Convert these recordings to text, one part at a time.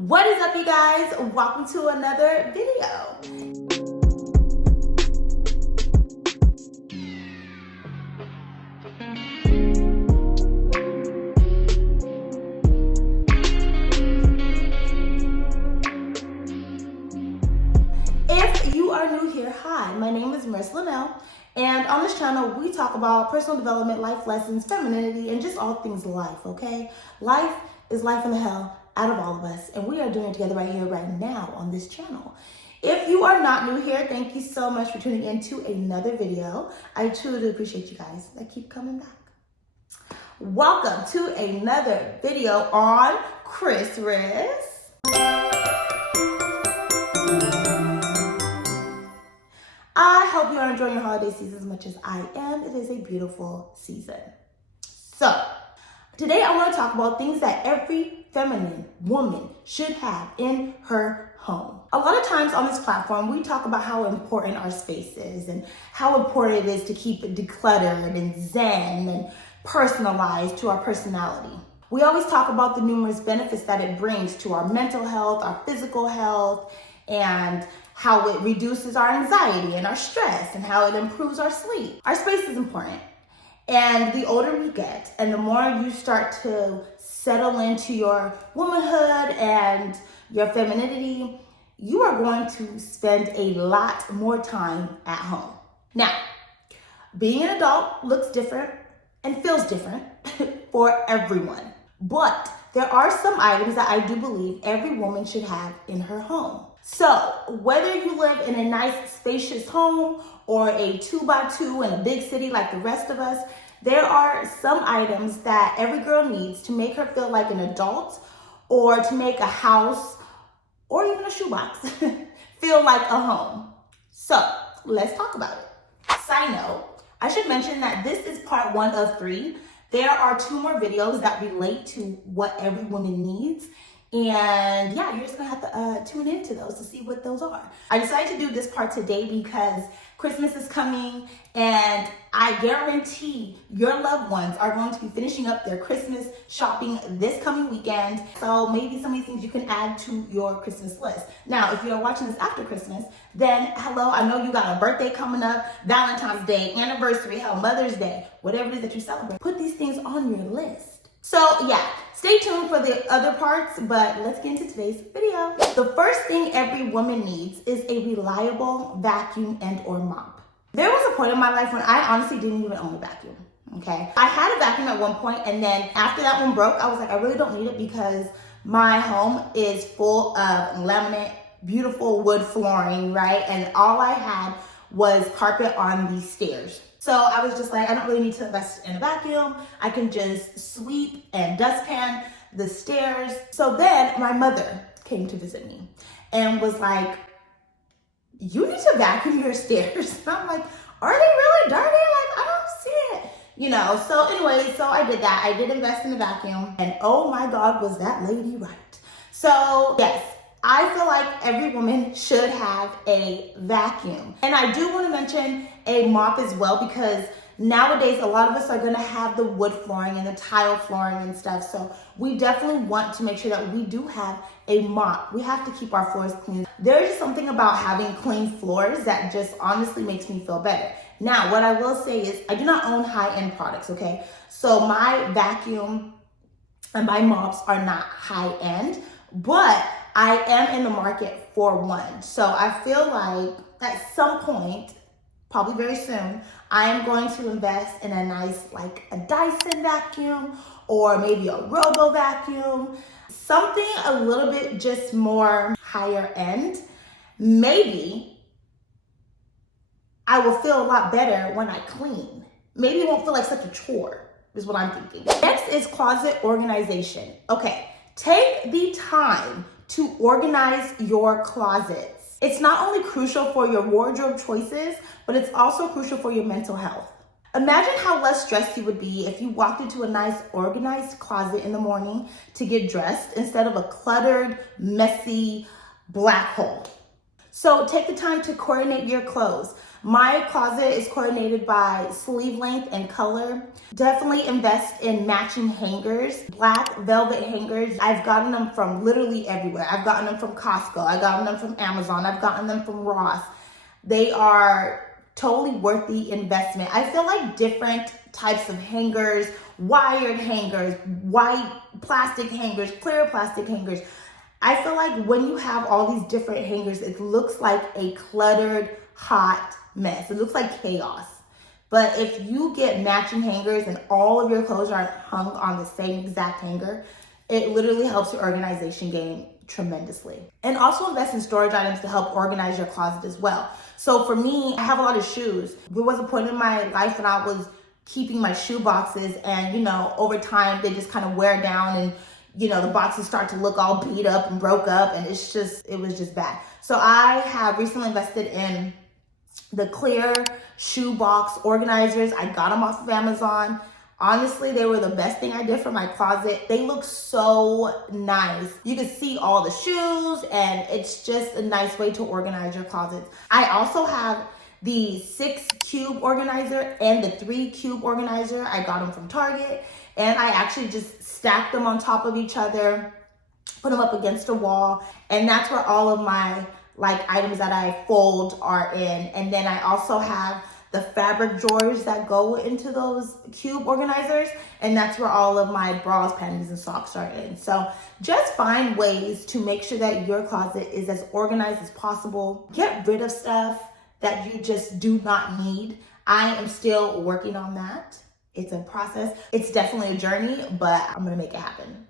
What is up, you guys? Welcome to another video. If you are new here, hi, my name is Miss Linnell, and on this channel we talk about personal development, life lessons, femininity, and just all things life, okay? Life is life in the hell out of all of us, and we are doing it together right here, right now on this channel. If you are not new here, thank you so much for tuning in to another video. I truly appreciate you guys that keep coming back. Welcome to another video on ChrisRiss. I hope you are enjoying your holiday season as much as I am. It is a beautiful season. So, today I want to talk about things that every feminine woman should have in her home. A lot of times on this platform, we talk about how important our space is and how important it is to keep it decluttered and zen and personalized to our personality. We always talk about the numerous benefits that it brings to our mental health, our physical health, and how it reduces our anxiety and our stress and how it improves our sleep. Our space is important. And the older we get and the more you start to settle into your womanhood and your femininity, you are going to spend a lot more time at home. Now, being an adult looks different and feels different for everyone. But there are some items that I do believe every woman should have in her home. So whether you live in a nice spacious home or a 2x2 in a big city like the rest of us, there are some items that every girl needs to make her feel like an adult, or to make a house or even a shoebox feel like a home. So let's talk about it. Side note, I should mention that this is part 1 of 3. There are 2 more videos that relate to what every woman needs. And yeah, you're just gonna have to tune into those to see what those are. I decided to do this part today because Christmas is coming, and I guarantee your loved ones are going to be finishing up their Christmas shopping this coming weekend. So maybe some of these things you can add to your Christmas list. Now, if you're watching this after Christmas, then hello, I know you got a birthday coming up, Valentine's Day, anniversary, hell, Mother's Day, whatever it is that you celebrate. Put these things on your list. So yeah, stay tuned for the other parts, but let's get into today's video. The first thing every woman needs is a reliable vacuum and or mop. There was a point in my life when I honestly didn't even own a vacuum, okay? I had a vacuum at one point, and then after that one broke, I was like, I really don't need it because my home is full of laminate, beautiful wood flooring, right? And all I had was carpet on the stairs. So I was just like, I don't really need to invest in a vacuum. I can just sweep and dustpan the stairs. So then my mother came to visit me and was like, you need to vacuum your stairs. And I'm like, are they really dirty? Like, I don't see it. You know, so anyway, so I did that. I did invest in a vacuum, and oh my God, was that lady right. So yes, I feel like every woman should have a vacuum. And I do want to mention a mop as well, because nowadays a lot of us are going to have the wood flooring and the tile flooring and stuff. So we definitely want to make sure that we do have a mop. We have to keep our floors clean. There's just something about having clean floors that just honestly makes me feel better. Now, what I will say is I do not own high-end products, okay? So my vacuum and my mops are not high-end, but I am in the market for one. So I feel like at some point, probably very soon, I am going to invest in a nice, like a Dyson vacuum or maybe a Robo vacuum, something a little bit just more higher end. Maybe I will feel a lot better when I clean. Maybe it won't feel like such a chore, is what I'm thinking. Next is closet organization. Okay, take the time to organize your closets. It's not only crucial for your wardrobe choices, but it's also crucial for your mental health. Imagine how less stressed you would be if you walked into a nice organized closet in the morning to get dressed instead of a cluttered, messy black hole. So take the time to coordinate your clothes. My closet is coordinated by sleeve length and color. Definitely invest in matching hangers, black velvet hangers. I've gotten them from literally everywhere. I've gotten them from Costco. I've gotten them from Amazon. I've gotten them from Ross. They are totally worth the investment. I feel like different types of hangers, wired hangers, white plastic hangers, clear plastic hangers. I feel like when you have all these different hangers, it looks like a cluttered, hot mess. It looks like chaos. But if you get matching hangers and all of your clothes are hung on the same exact hanger, it literally helps your organization game tremendously. And also invest in storage items to help organize your closet as well. So for me, I have a lot of shoes. There was a point in my life when I was keeping my shoe boxes, and over time they just kind of wear down, and the boxes start to look all beat up and broke up, and it was just bad. So I have recently invested in the clear shoe box organizers. I got them off of Amazon. Honestly, they were the best thing I did for my closet. They look so nice. You can see all the shoes, and it's just a nice way to organize your closets. I also have the 6 cube organizer and the 3 cube organizer. I got them from Target, and I actually just stacked them on top of each other, put them up against a wall, and that's where all of my items that I fold are in. And then I also have the fabric drawers that go into those cube organizers, and that's where all of my bras, panties, and socks are in. So just find ways to make sure that your closet is as organized as possible. Get rid of stuff that you just do not need. I am still working on that. It's a process. It's definitely a journey, but I'm gonna make it happen.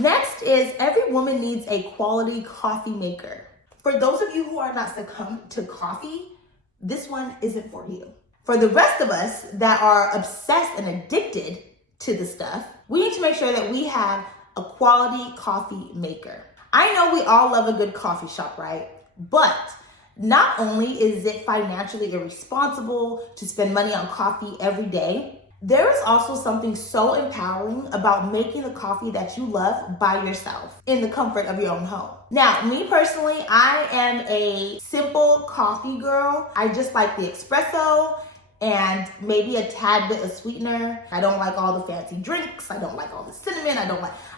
Next is every woman needs a quality coffee maker. For those of you who are not succumbed to coffee, this one isn't for you. For the rest of us that are obsessed and addicted to the stuff, we need to make sure that we have a quality coffee maker. I know we all love a good coffee shop, right? But not only is it financially irresponsible to spend money on coffee every day, there is also something so empowering about making the coffee that you love by yourself in the comfort of your own home. Now, me personally, I am a simple coffee girl. I just like the espresso and maybe a tad bit of sweetener. I don't like all the fancy drinks. I don't like all the cinnamon.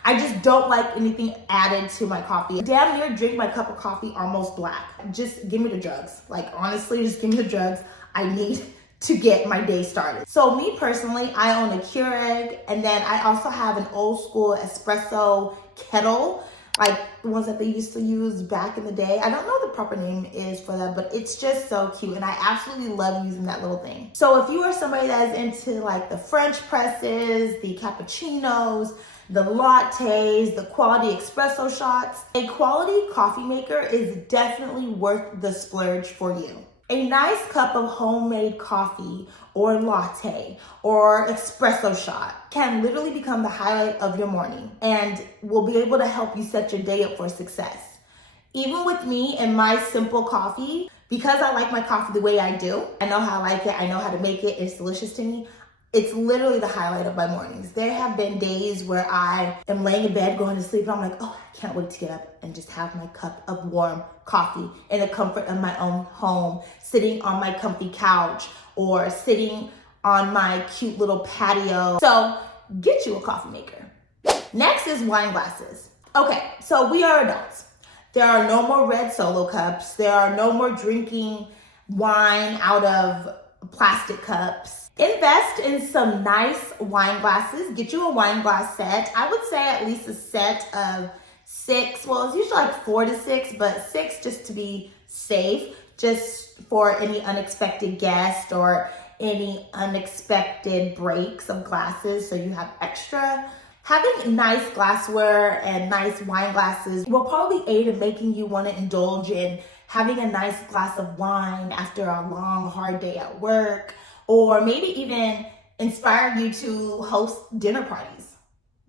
I just don't like anything added to my coffee. Damn near drink my cup of coffee almost black. Just give me the drugs. Honestly, just give me the drugs. I need to get my day started. So me personally, I own a Keurig, and then I also have an old school espresso kettle, like the ones that they used to use back in the day. I don't know what the proper name is for that, but it's just so cute, and I absolutely love using that little thing. So if you are somebody that is into the French presses, the cappuccinos, the lattes, the quality espresso shots, a quality coffee maker is definitely worth the splurge for you. A nice cup of homemade coffee or latte or espresso shot can literally become the highlight of your morning and will be able to help you set your day up for success. Even with me and my simple coffee, because I like my coffee the way I do, I know how I like it, I know how to make it, it's delicious to me, it's literally the highlight of my mornings. There have been days where I am laying in bed going to sleep, and I'm like, oh, I can't wait to get up and just have my cup of warm coffee in the comfort of my own home, sitting on my comfy couch or sitting on my cute little patio. So get you a coffee maker. Next is wine glasses. Okay, so we are adults. There are no more red Solo cups. There are no more drinking wine out of plastic cups. Invest in some nice wine glasses. Get you a wine glass set. I would say at least a set of 6. Well, it's usually 4 to 6, but 6 just to be safe, just for any unexpected guest or any unexpected breaks of glasses, so you have extra. Having nice glassware and nice wine glasses will probably aid in making you want to indulge in having a nice glass of wine after a long, hard day at work, or maybe even inspire you to host dinner parties.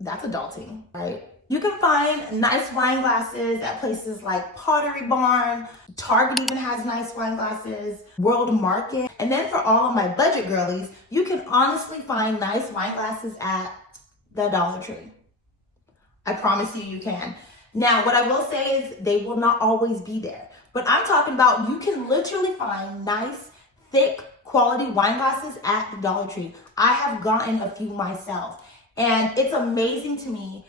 That's adulting, right? You can find nice wine glasses at places like Pottery Barn. Target even has nice wine glasses, World Market. And then for all of my budget girlies, you can honestly find nice wine glasses at the Dollar Tree. I promise you, you can. Now, what I will say is they will not always be there. But I'm talking about you can literally find nice, thick quality wine glasses at the Dollar Tree. I have gotten a few myself, and it's amazing to me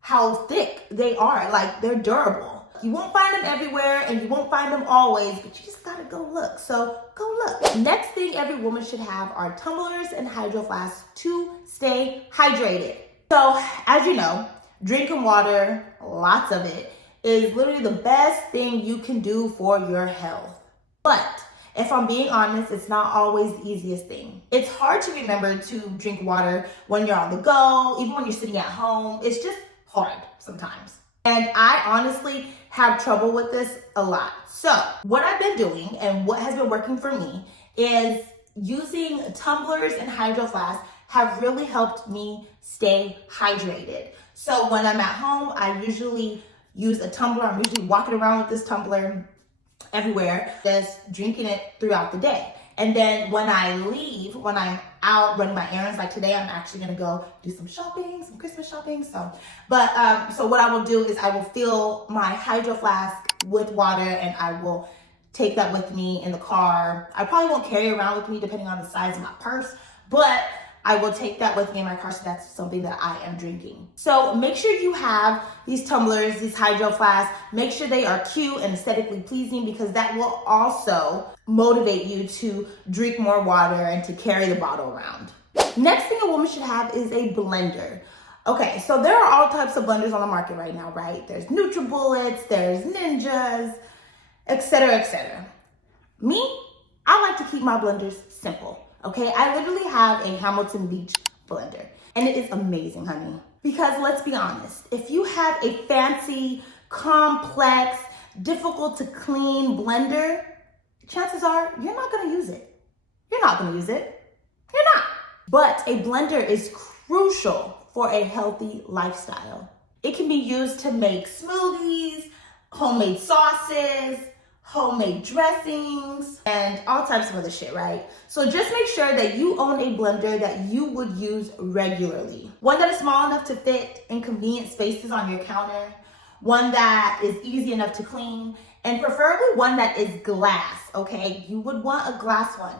how thick they are. Like, they're durable. You won't find them everywhere and you won't find them always, but you just gotta go look. So go look. Next thing every woman should have are tumblers and hydro flasks to stay hydrated. So as you know, drinking water, lots of it, is literally the best thing you can do for your health. But if I'm being honest, it's not always the easiest thing. It's hard to remember to drink water when you're on the go, even when you're sitting at home. It's just hard sometimes. And I honestly have trouble with this a lot. So what I've been doing and what has been working for me is using tumblers and hydro flasks have really helped me stay hydrated. So when I'm at home, I usually use a tumbler. I'm usually walking around with this tumbler everywhere, just drinking it throughout the day. And then when I leave, when I'm out running my errands, like today, I'm actually gonna go do some shopping, some Christmas shopping. So what I will do is I will fill my hydro flask with water and I will take that with me in the car. I probably won't carry it around with me depending on the size of my purse, but I will take that with me in my car, so that's something that I am drinking. So make sure you have these tumblers, these hydro flasks. Make sure they are cute and aesthetically pleasing, because that will also motivate you to drink more water and to carry the bottle around. Next thing a woman should have is a blender. Okay, so there are all types of blenders on the market right now, right? There's NutriBullets, there's Ninjas, etc., etc. Me, I like to keep my blenders simple. Okay, I literally have a Hamilton Beach blender, and it is amazing, honey. Because let's be honest, if you have a fancy, complex, difficult to clean blender, chances are you're not gonna use it. You're not gonna use it. You're not. But a blender is crucial for a healthy lifestyle. It can be used to make smoothies, homemade sauces, homemade dressings, and all types of other shit, right? So just make sure that you own a blender that you would use regularly. One that is small enough to fit in convenient spaces on your counter, one that is easy enough to clean, and preferably one that is glass, okay? You would want a glass one.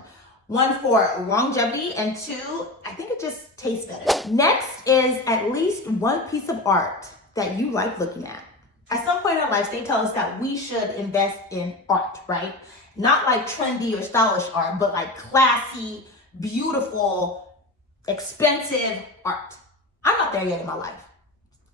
One for longevity, and two, I think it just tastes better. Next is at least one piece of art that you like looking at. At some point in our lives, they tell us that we should invest in art, right? Not like trendy or stylish art, but like classy, beautiful, expensive art. I'm not there yet in my life,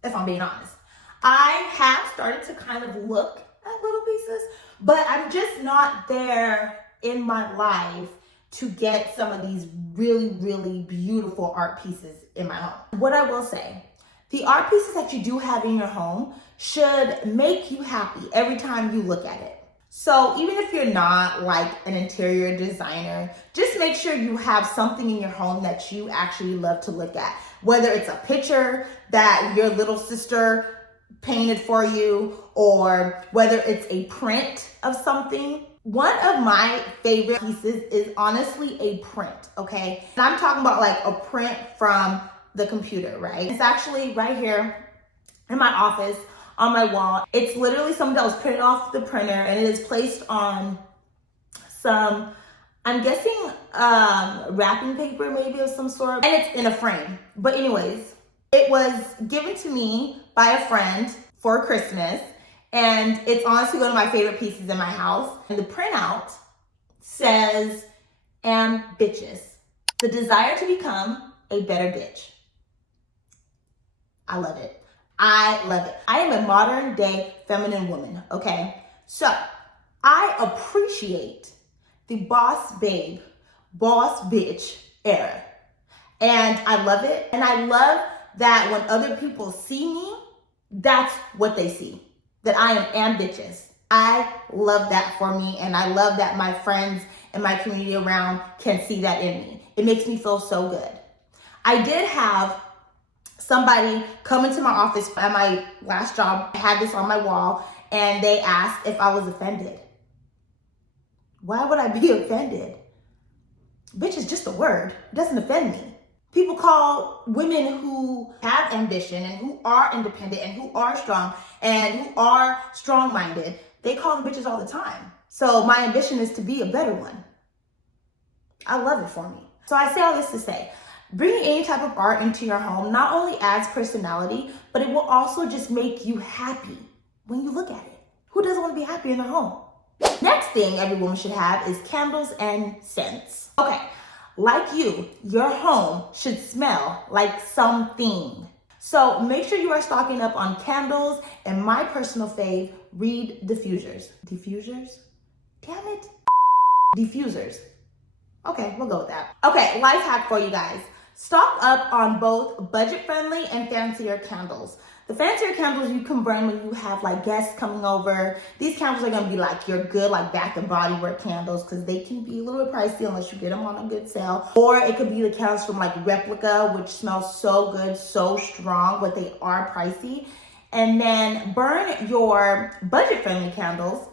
if I'm being honest. I have started to kind of look at little pieces, but I'm just not there in my life to get some of these really, really beautiful art pieces in my home. What I will say, the art pieces that you do have in your home should make you happy every time you look at it. So even if you're not like an interior designer, just make sure you have something in your home that you actually love to look at. Whether it's a picture that your little sister painted for you, or whether it's a print of something. One of my favorite pieces is honestly a print, okay? And I'm talking about like a print from the computer, right? It's actually right here in my office on my wall. It's literally something that was printed off the printer, and it is placed on some, I'm guessing wrapping paper maybe of some sort, and it's in a frame. But anyways, it was given to me by a friend for Christmas, and it's honestly one of my favorite pieces in my house. And the printout says, "Ambitious, the desire to become a better bitch." I love it. I love it. I am a modern day feminine woman, okay? So I appreciate the boss babe, boss bitch era. And I love it. And I love that when other people see me, that's what they see, that I am ambitious. I love that for me. And I love that my friends and my community around can see that in me. It makes me feel so good. I did have somebody come into my office at my last job. I had this on my wall, and they asked if I was offended. Why would I be offended? Bitch is just a word. It doesn't offend me. People call women who have ambition and who are independent and who are strong and who are strong-minded, they call them bitches all the time. So my ambition is to be a better one. I love it for me. So I say all this to say, bringing any type of art into your home not only adds personality, but it will also just make you happy when you look at it. Who doesn't want to be happy in their home? Next thing every woman should have is candles and scents. Okay, like you, your home should smell like something. So make sure you are stocking up on candles and my personal fave, reed diffusers. Diffusers? Damn it. Diffusers. Okay, we'll go with that. Okay, life hack for you guys. Stock up on both budget-friendly and fancier candles. The fancier candles you can burn when you have like guests coming over. These candles are gonna be like your good like bath and body work candles because they can be a little bit pricey unless you get them on a good sale. Or it could be the candles from like Replica, which smell so good, so strong, but they are pricey. And then burn your budget-friendly candles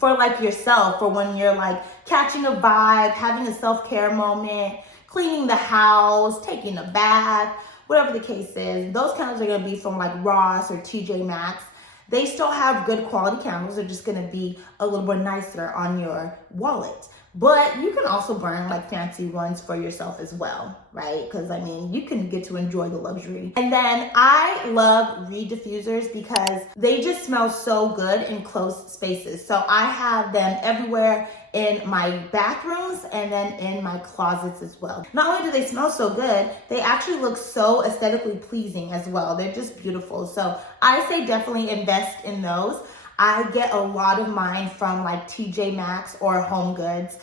for like yourself, for when you're like catching a vibe, having a self-care moment, cleaning the house, taking a bath, whatever the case is. Those candles are gonna be from like Ross or TJ Maxx. They still have good quality candles. They're just gonna be a little bit nicer on your wallet. But you can also burn like fancy ones for yourself as well, right? Because I mean, you can get to enjoy the luxury. And then I love reed diffusers because they just smell so good in close spaces. So I have them everywhere in my bathrooms and then in my closets as well. Not only do they smell so good, they actually look so aesthetically pleasing as well. They're just beautiful. So I say definitely invest in those. I get a lot of mine from like TJ Maxx or Home Goods.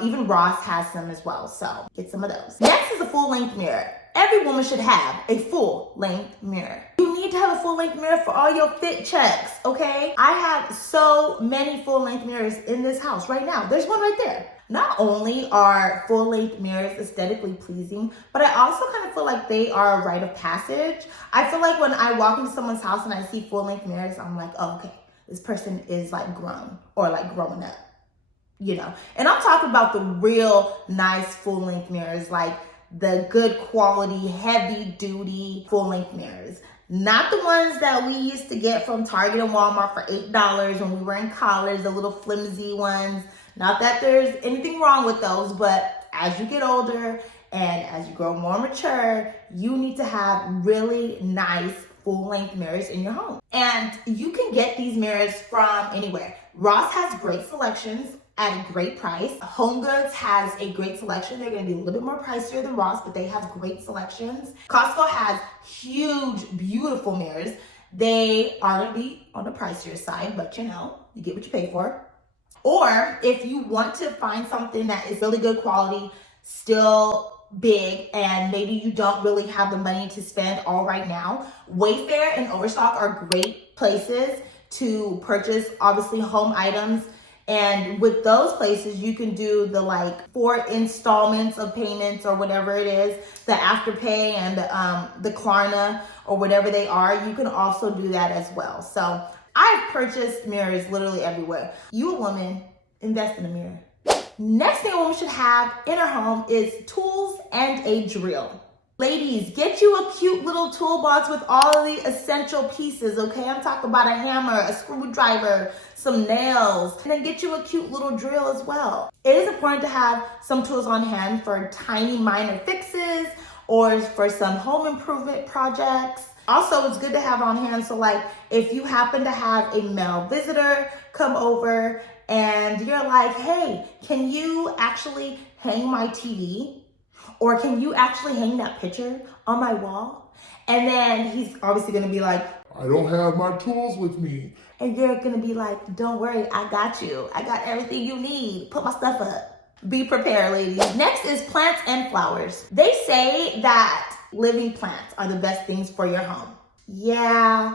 Even Ross has some as well, so get some of those. Next is a full-length mirror. Every woman should have a full-length mirror. You need to have a full-length mirror for all your fit checks, okay? I have so many full-length mirrors in this house right now. There's one right there. Not only are full-length mirrors aesthetically pleasing, but I also kind of feel like they are a rite of passage. I feel like when I walk into someone's house and I see full-length mirrors, I'm like, oh, okay. This person is like grown or like growing up, you know? And I'm talking about the real nice full-length mirrors, like the good quality, heavy duty full-length mirrors. Not the ones that we used to get from Target and Walmart for $8 when we were in college, the little flimsy ones. Not that there's anything wrong with those, but as you get older and as you grow more mature, you need to have really nice full-length mirrors in your home. And you can get these mirrors from anywhere. Ross has great selections at a great price. Home Goods has a great selection. They're gonna be a little bit more pricier than Ross, but they have great selections. Costco has huge, beautiful mirrors. They are gonna be on the pricier side, but you know, you get what you pay for. Or if you want to find something that is really good quality, still big, and maybe you don't really have the money to spend all right now, Wayfair and Overstock are great places to purchase obviously home items. And with those places, you can do the like 4 installments of payments or whatever it is, the Afterpay and the Klarna or whatever they are. You can also do that as well. So I've purchased mirrors literally everywhere. You a woman, invest in a mirror. Next thing a woman should have in her home is tools and a drill. Ladies, get you a cute little toolbox with all of the essential pieces, okay? I'm talking about a hammer, a screwdriver, some nails, and then get you a cute little drill as well. It is important to have some tools on hand for tiny minor fixes or for some home improvement projects. Also, it's good to have on hand, so like if you happen to have a male visitor come over and you're like, hey, can you actually hang my TV? Or can you actually hang that picture on my wall? And then he's obviously gonna be like, I don't have my tools with me. And you're gonna be like, don't worry, I got you. I got everything you need. Put my stuff up. Be prepared, ladies. Next is plants and flowers. They say that living plants are the best things for your home. Yeah,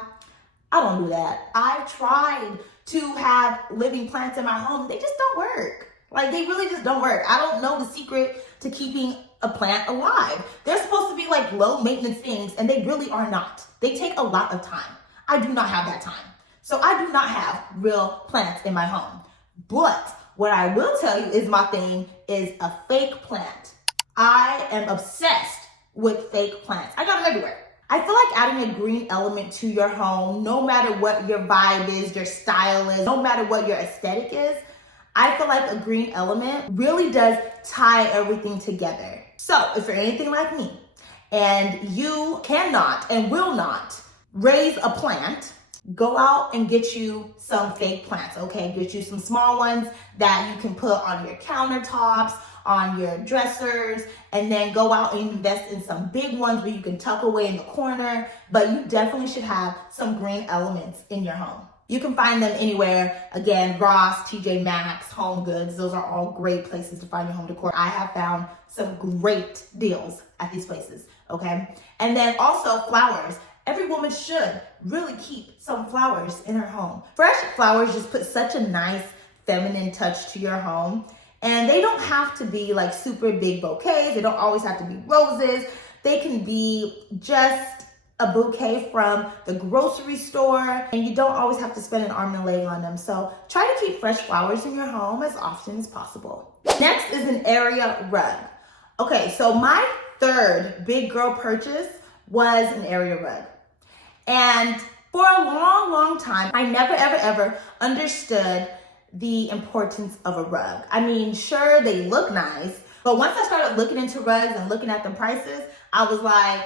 I don't do that. I've tried to have living plants in my home. They just don't work. Like, they really just don't work. I don't know the secret to keeping a plant alive. They're supposed to be like low maintenance things, and they really are not. They take a lot of time. I do not have that time. So I do not have real plants in my home. But what I will tell you is my thing is a fake plant. I am obsessed with fake plants. I got them everywhere. I feel like adding a green element to your home, no matter what your vibe is, your style is, no matter what your aesthetic is, I feel like a green element really does tie everything together. So if you're anything like me and you cannot and will not raise a plant, go out and get you some fake plants, okay? Get you some small ones that you can put on your countertops, on your dressers, and then go out and invest in some big ones where you can tuck away in the corner. But you definitely should have some green elements in your home. You can find them anywhere. Again, Ross, TJ Maxx, Home Goods, those are all great places to find your home decor. I have found some great deals at these places, okay? And then also flowers. Every woman should really keep some flowers in her home. Fresh flowers just put such a nice feminine touch to your home. And they don't have to be like super big bouquets. They don't always have to be roses. They can be just a bouquet from the grocery store, and you don't always have to spend an arm and a leg on them. So try to keep fresh flowers in your home as often as possible. Next is an area rug. Okay, so my third big girl purchase was an area rug. And for a long, long time, I never, ever understood the importance of a rug. I mean, sure, they look nice, but once I started looking into rugs and looking at the prices, I was like,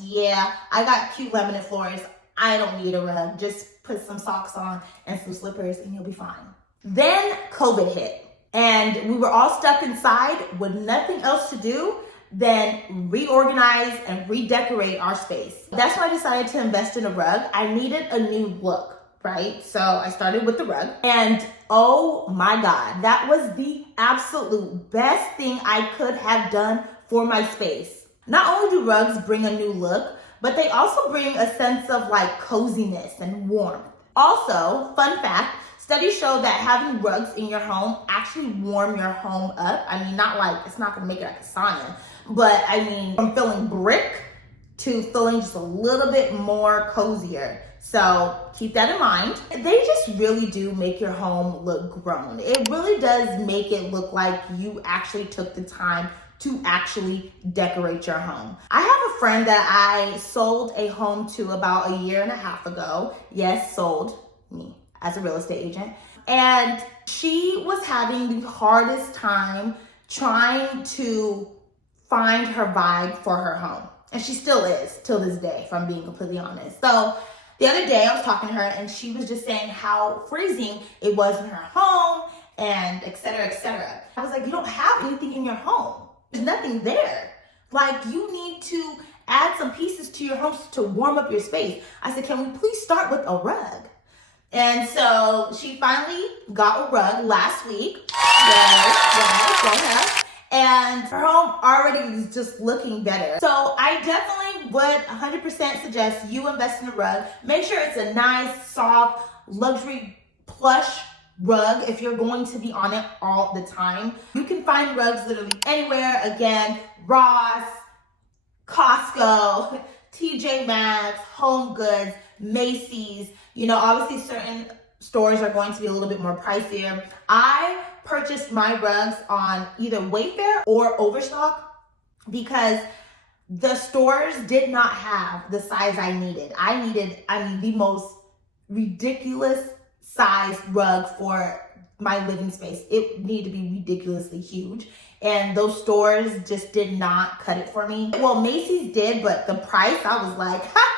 yeah, I got cute laminate floors. I don't need a rug. Just put some socks on and some slippers and you'll be fine. Then COVID hit and we were all stuck inside with nothing else to do than reorganize and redecorate our space. That's why I decided to invest in a rug. I needed a new look, right? So I started with the rug, and oh my God, that was the absolute best thing I could have done for my space. Not only do rugs bring a new look, but they also bring a sense of like coziness and warmth. Also, fun fact, studies show that having rugs in your home actually warm your home up. I mean, not like, it's not gonna make it like a sauna, but I mean, from feeling brick to feeling just a little bit more cozier. So keep that in mind. They just really do make your home look grown. It really does make it look like you actually took the time to actually decorate your home. I have a friend that I sold a home to about a year and a half ago. Yes, sold me as a real estate agent. And she was having the hardest time trying to find her vibe for her home. And she still is till this day, if I'm being completely honest. So the other day I was talking to her and she was just saying how freezing it was in her home and et cetera, et cetera. I was like, you don't have anything in your home. There's nothing there. Like, you need to add some pieces to your home to warm up your space. I said, can we please start with a rug? And so she finally got a rug last week. And her home already is just looking better. So I definitely would 100% suggest you invest in a rug. Make sure it's a nice, soft, luxury, plush rug if you're going to be on it all the time. You can find rugs literally anywhere. Again, Ross, Costco, TJ Maxx, Home Goods, Macy's. You know, obviously certain stores are going to be a little bit more pricier. I purchased my rugs on either Wayfair or Overstock because the stores did not have the size I needed. I mean, the most ridiculous size rug for my living space. It needed to be ridiculously huge. And those stores just did not cut it for me. Well, Macy's did, but the price, I was like, ha!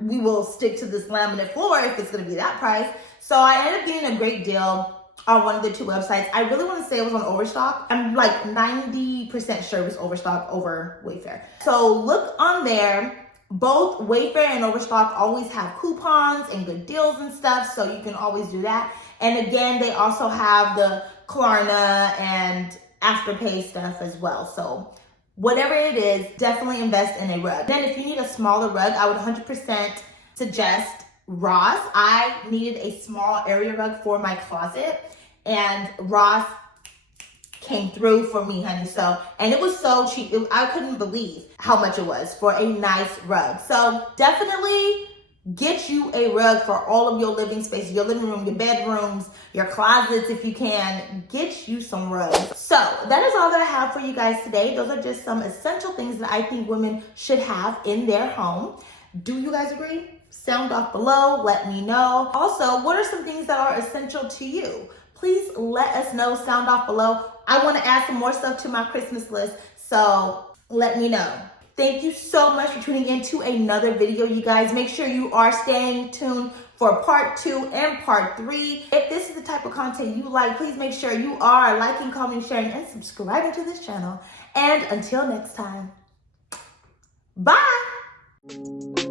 We will stick to this laminate floor if it's gonna be that price. So I ended up getting a great deal on one of the two websites. I really want to say it was on Overstock. I'm like 90% sure it was Overstock over Wayfair. So look on there. Both Wayfair and Overstock always have coupons and good deals and stuff, so you can always do that. And again, they also have the Klarna and Afterpay stuff as well. So whatever it is, definitely invest in a rug. Then if you need a smaller rug, I would 100% suggest Ross. I needed a small area rug for my closet, and Ross came through for me, honey. So, and it was so cheap. I couldn't believe how much it was for a nice rug. So definitely get you a rug for all of your living space, your living room, your bedrooms, your closets if you can. Get you some rugs. So that is all that I have for you guys today. Those are just some essential things that I think women should have in their home. Do you guys agree? Sound off below, let me know. Also, what are some things that are essential to you? please let us know. Sound off below. I want to add some more stuff to my Christmas list, so let me know. Thank you so much for tuning in to another video, you guys. Make sure you are staying tuned for part 2 and part 3. If this is the type of content you like, please make sure you are liking, commenting, sharing, and subscribing to this channel. And until next time, bye!